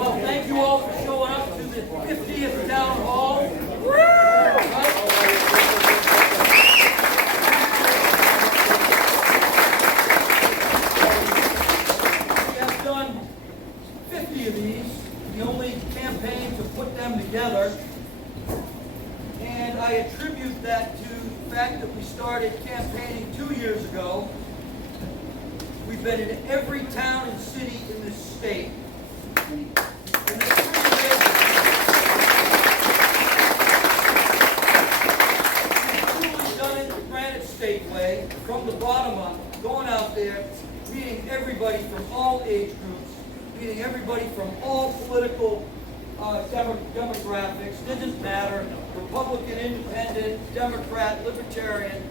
Well, thank you all for showing up to the 50th Town Hall. We have done 50 of these, the only campaign to put them together. And I attribute that to the fact that we started campaigning 2 years ago. We've been in every town and city in this state. And it's pretty amazing. We've truly done it the Granite State way, from the bottom up, going out there, meeting everybody from all age groups, meeting everybody from all political demographics, doesn't matter, Republican, Independent, Democrat, Libertarian.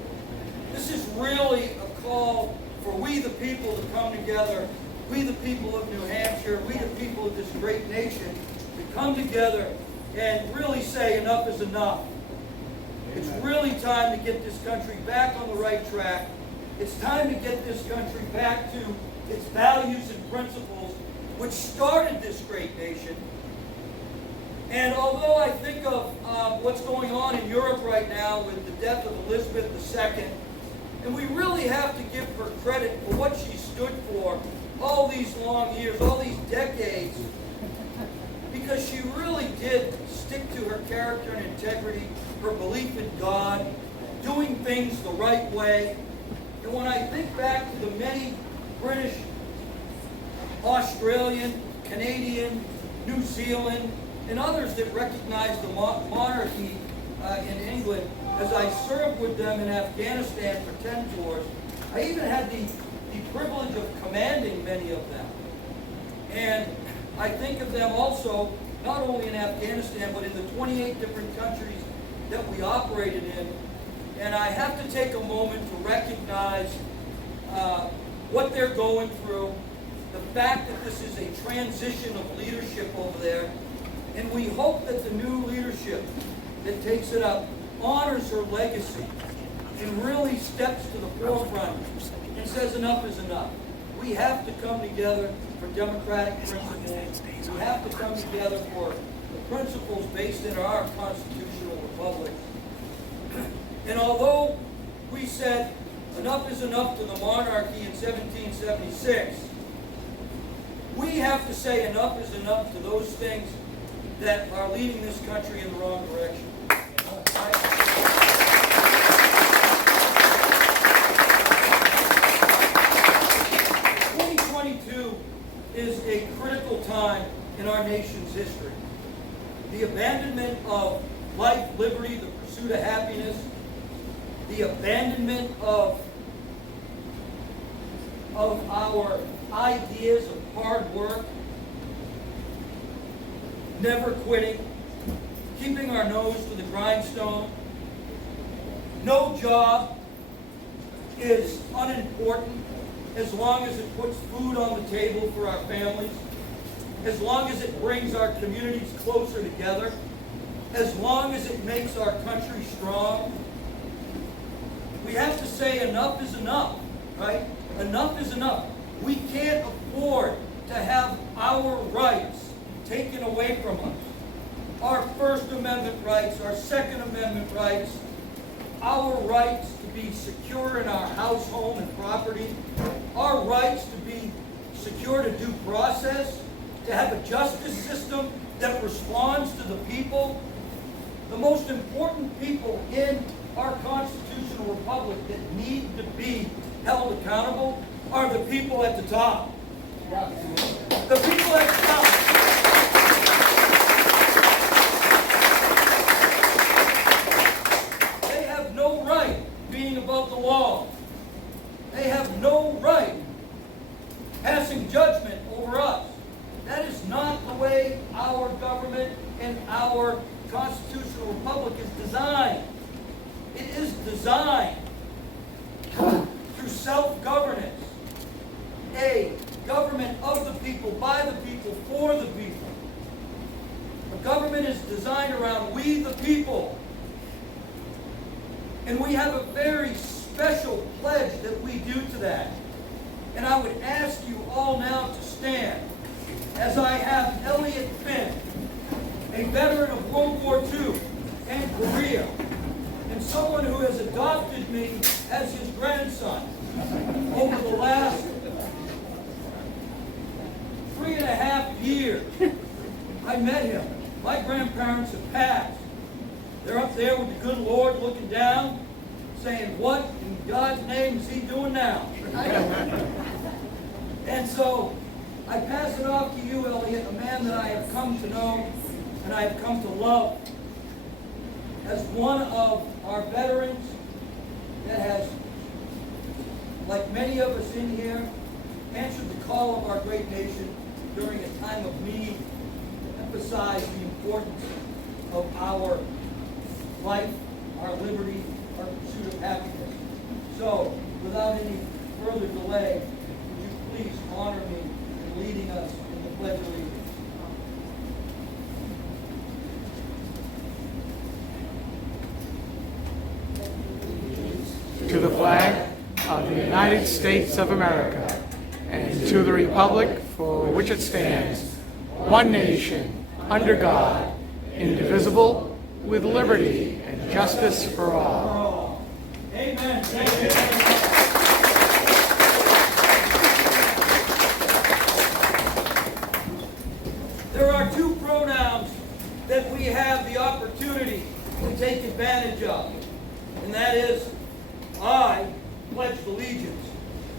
This is really a call for we the people to come together, we the people of New Hampshire, we the people of this great nation, to come together and really say enough is enough. It's really time to get this country back on the right track. It's time to get this country back to its values and principles, which started this great nation. And although I think of what's going on in Europe right now with the death of Elizabeth II, and we really have to give her credit for what she stood for all these long years, all these decades, because she really did stick to her character and integrity, her belief in God, doing things the right way. And when I think back to the many British, Australian, Canadian, New Zealand, and others that recognized the monarchy in England, as I served with them in Afghanistan for 10 tours, I even had the privilege of commanding many of them. And I think of them also, not only in Afghanistan, but in the 28 different countries that we operated in. And I have to take a moment to recognize what they're going through, the fact that this is a transition of leadership over there. And we hope that the new leadership that takes it up honors her legacy and really steps to the forefront and says enough is enough. We have to come together for democratic principles. We have to come together for the principles based in our constitutional republic. And although we said enough is enough to the monarchy in 1776, we have to say enough is enough to those things that are leading this country in the wrong direction. 2022 is a critical time in our nation's history. The abandonment of life, liberty, the pursuit of happiness, the abandonment of our ideas of hard work, never quitting, keeping our nose to the grindstone. No job is unimportant as long as it puts food on the table for our families, as long as it brings our communities closer together, as long as it makes our country strong. We have to say enough is enough, right? Enough is enough. We can't afford to have our rights taken away from us. Our First Amendment rights, our Second Amendment rights, our rights to be secure in our house, home, and property, our rights to be secure to due process, to have a justice system that responds to the people. The most important people in our constitutional republic that need to be held accountable are the people at the top. The people at the top. They have no right being above the law. They have no right passing judgment over us. That is not the way our government and our constitutional republic is designed. It is designed through self-governance. A government of the people, by the people, for the people. A government is designed around we the people. And we have a very special pledge that we do to that. And I would ask you all now to stand as I have Elliot Finn, a veteran of World War II and Korea, and someone who has adopted me as his grandson over the last 3.5 years. I met him. My grandparents have passed. They're up there with the good Lord looking down, saying, what in God's name is he doing now? And so I pass it off to you, Elliot, a man that I have come to know and I have come to love as one of our veterans that has, like many of us in here, answered the call of our great nation during a time of need to emphasize the importance of our life, our liberty, our pursuit of happiness. So, without any further delay, would you please honor me in leading us in the Pledge of Allegiance? To the flag of the United States of America, and to the republic for which it stands, one nation, under God, indivisible, with liberty and justice for all. Amen. Thank you. There are two pronouns that we have the opportunity to take advantage of, and that is, I pledge allegiance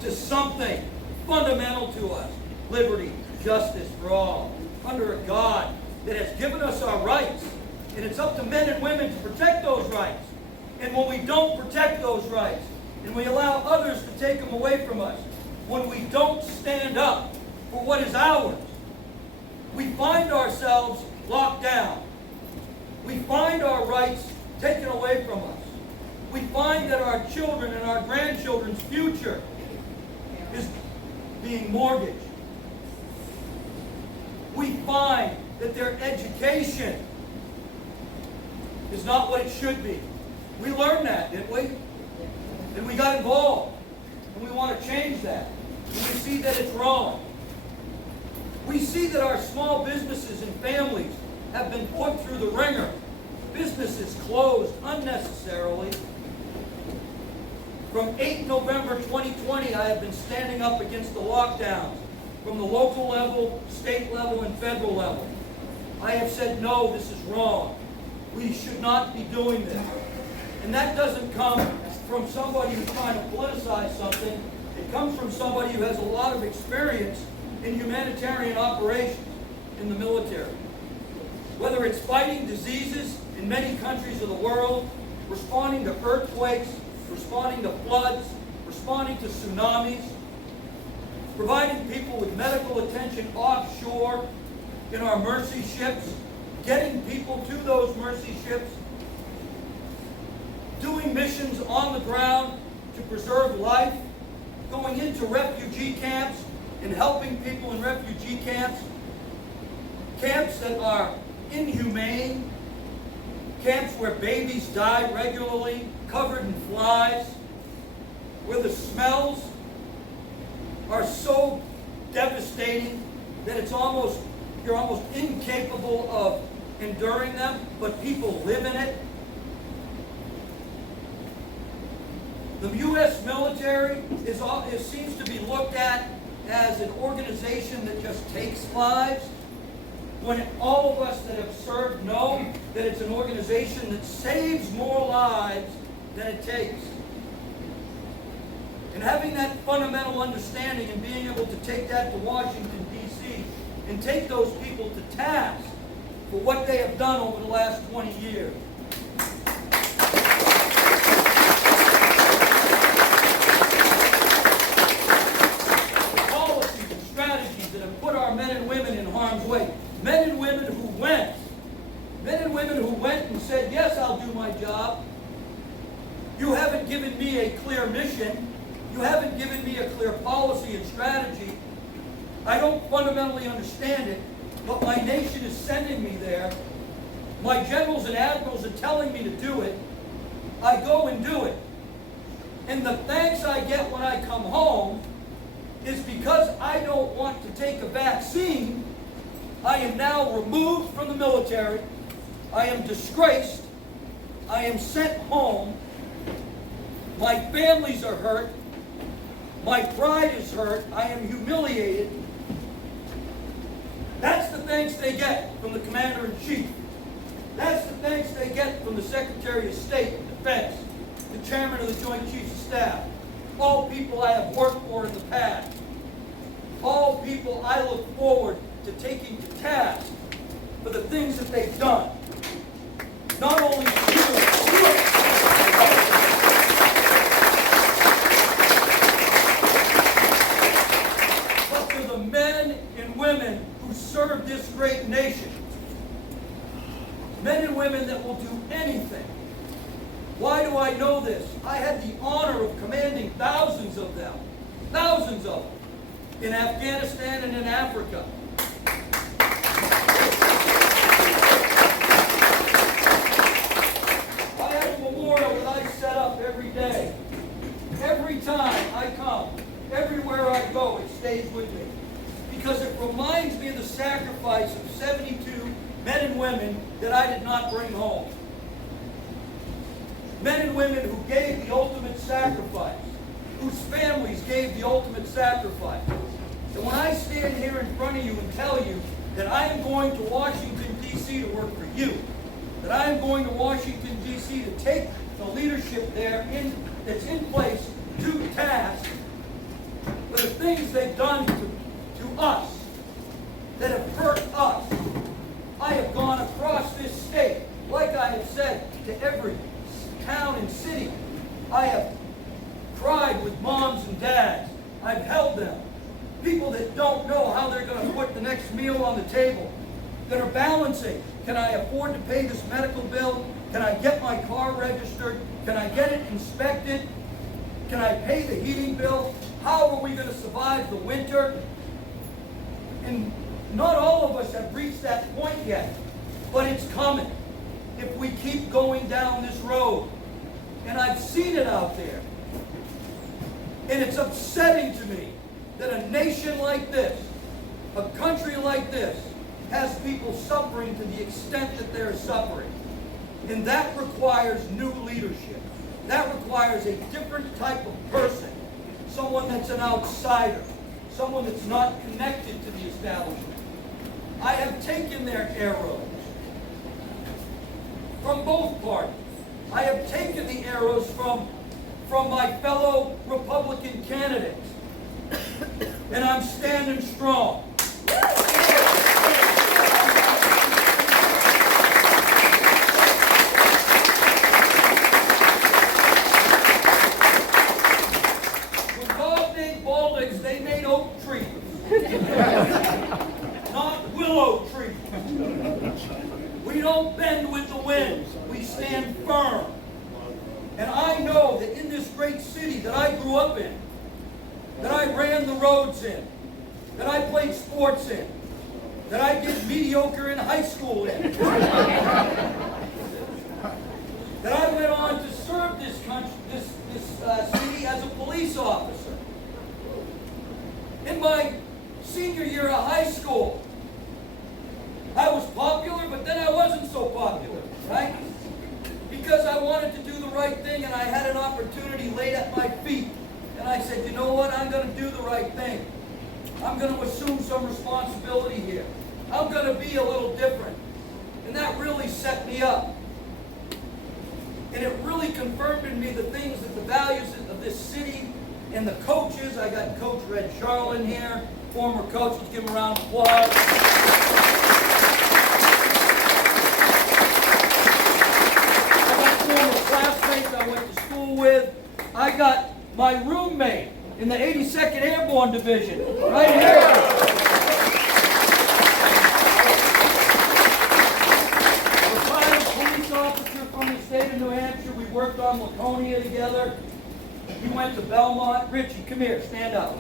to something fundamental to us, liberty, justice for all, under a God that has given us our rights, and it's up to men and women to protect those rights. And when we don't protect those rights, and we allow others to take them away from us, when we don't stand up for what is ours, we find ourselves locked down. We find our rights taken away from us. We find that our children and our grandchildren's future is being mortgaged. We find that their education is not what it should be. We learned that, didn't we? And we got involved. And we want to change that. And we see that it's wrong. We see that our small businesses and families have been put through the ringer. Businesses closed unnecessarily. From 8 November 2020, I have been standing up against the lockdowns from the local level, state level, and federal level. I have said, no, this is wrong. We should not be doing this. And that doesn't come from somebody who's trying to politicize something. It comes from somebody who has a lot of experience in humanitarian operations in the military. Whether it's fighting diseases in many countries of the world, responding to earthquakes, responding to floods, responding to tsunamis, providing people with medical attention offshore in our mercy ships, getting people to those mercy ships, doing missions on the ground to preserve life, going into refugee camps and helping people in refugee camps, camps that are inhumane, camps where babies die regularly, covered in flies, where the smells are so devastating that you're almost incapable of enduring them, but people live in it. The U.S. military seems to be looked at as an organization that just takes lives, when all of us that have served know that it's an organization that saves more lives than it takes. And having that fundamental understanding and being able to take that to Washington, D.C., and take those people to task for what they have done over the last 20 years. The policies and strategies that have put our men and women in harm's way. Men and women who went and said, yes, I'll do my job. You haven't given me a clear mission. You haven't given me a clear policy and strategy. I don't fundamentally understand it, but my nation is sending me there. My generals and admirals are telling me to do it. I go and do it. And the thanks I get when I come home is because I don't want to take a vaccine, I am now removed from the military. I am disgraced. I am sent home. My families are hurt. My pride is hurt. I am humiliated. That's the thanks they get from the Commander-in-Chief. That's the thanks they get from the Secretary of State and Defense, the Chairman of the Joint Chiefs of Staff, all people I have worked for in the past, all people I look forward to taking to task for the things that they've done. Not only for you, but for the men and women who serve this great nation. Men and women that will do anything. Why do I know this? I had the honor of commanding thousands of them, in Afghanistan and in Africa. I have a memorial that I set up every day. Every time I come, everywhere I go, it stays with me. Because it reminds me of the sacrifice of 72 men and women that I did not bring home. Men and women who gave the ultimate sacrifice, whose families gave the ultimate sacrifice. And when I stand here in front of you and tell you that I am going to Washington, D.C. to work for you, that I am going to Washington, D.C. to take the leadership there that's in place to task for the things they've done to us, that have hurt us. I have gone across this state, like I have said, to every town and city. I have cried with moms and dads. I've held them. People that don't know how they're going to put the next meal on the table, that are balancing. Can I afford to pay this medical bill? Can I get my car registered? Can I get it inspected? Can I pay the heating bill? How are we going to survive the winter? And not all of us have reached that point yet, but it's coming if we keep going down this road. And I've seen it out there. And it's upsetting to me that a nation like this, a country like this, has people suffering to the extent that they're suffering. And that requires new leadership. That requires a different type of person. Someone that's an outsider. Someone that's not connected to the establishment. I have taken their arrows from both parties. I have taken the arrows from my fellow Republican candidates. And I'm standing strong. When God made Bolducs, they made oak trees. Not willow trees. We don't bend with the wind. We stand firm. And I know that in this great city that I grew up in, that I ran the roads in, that I played sports in, that I did mediocre in high school in, that I went on to serve this country, this city as a police officer. In my senior year of high school, I was popular, but then I wasn't so popular, right? Because I wanted to do the right thing, and I had an opportunity laid at my feet. And I said, you know what? I'm going to do the right thing. I'm going to assume some responsibility here. I'm going to be a little different. And that really set me up. And it really confirmed in me the things that the values of this city and the coaches. I got Coach Red Charlin here, former coach. Let's give him a round of applause. Classmates I went to school with. I got my roommate in the 82nd Airborne Division, right here. Retired police officer from the state of New Hampshire. We worked on Laconia together. He went to Belmont. Richie, come here, stand up.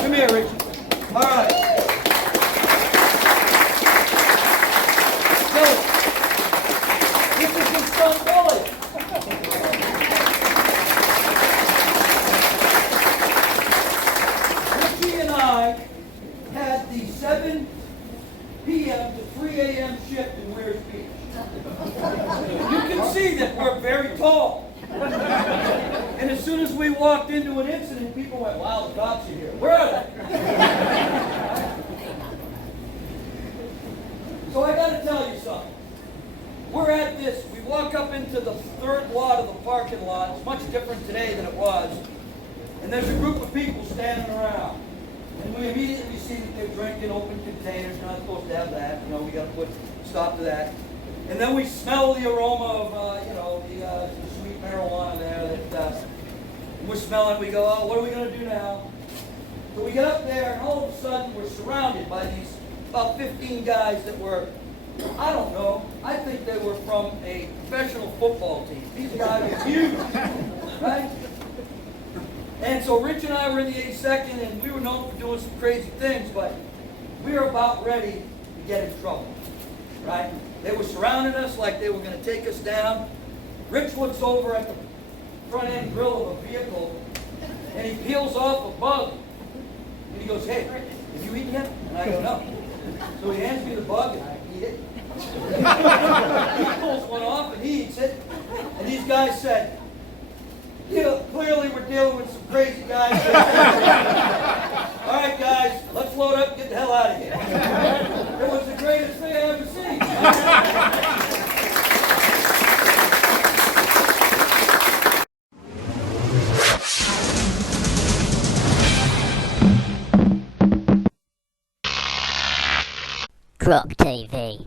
Come here, Richie. I had the 7 p.m. to 3 a.m. shift in Weir's Beach. You can see that we're very tall. And as soon as we walked into an incident, people went, wow, the cops are here. Where are they? So I got to tell you something. We're at this, we walk up into the 3rd lot of the parking lot. It's much different today than it was. And there's a group of people standing around. And we immediately see that they're drinking open containers. You're not supposed to have that. You know, we got to put stop to that. And then we smell the aroma of, the sweet marijuana there that we're smelling. We go, oh, what are we going to do now? So we get up there, and all of a sudden we're surrounded by these about 15 guys that were, I don't know, I think they were from a professional football team. These guys are huge, right? And so Rich and I were in the 82nd, and we were known for doing some crazy things, but we were about ready to get in trouble, right? They were surrounding us like they were going to take us down. Rich looks over at the front end grill of a vehicle, and he peels off a bug. And he goes, hey, have you eaten yet? And I go, no. So he hands me the bug, and I eat it. He pulls one off, and he eats it. And these guys said, you know, clearly we're dealing with some crazy guys. All right, guys, let's load up and get the hell out of here. It was the greatest thing I ever seen. Croc TV.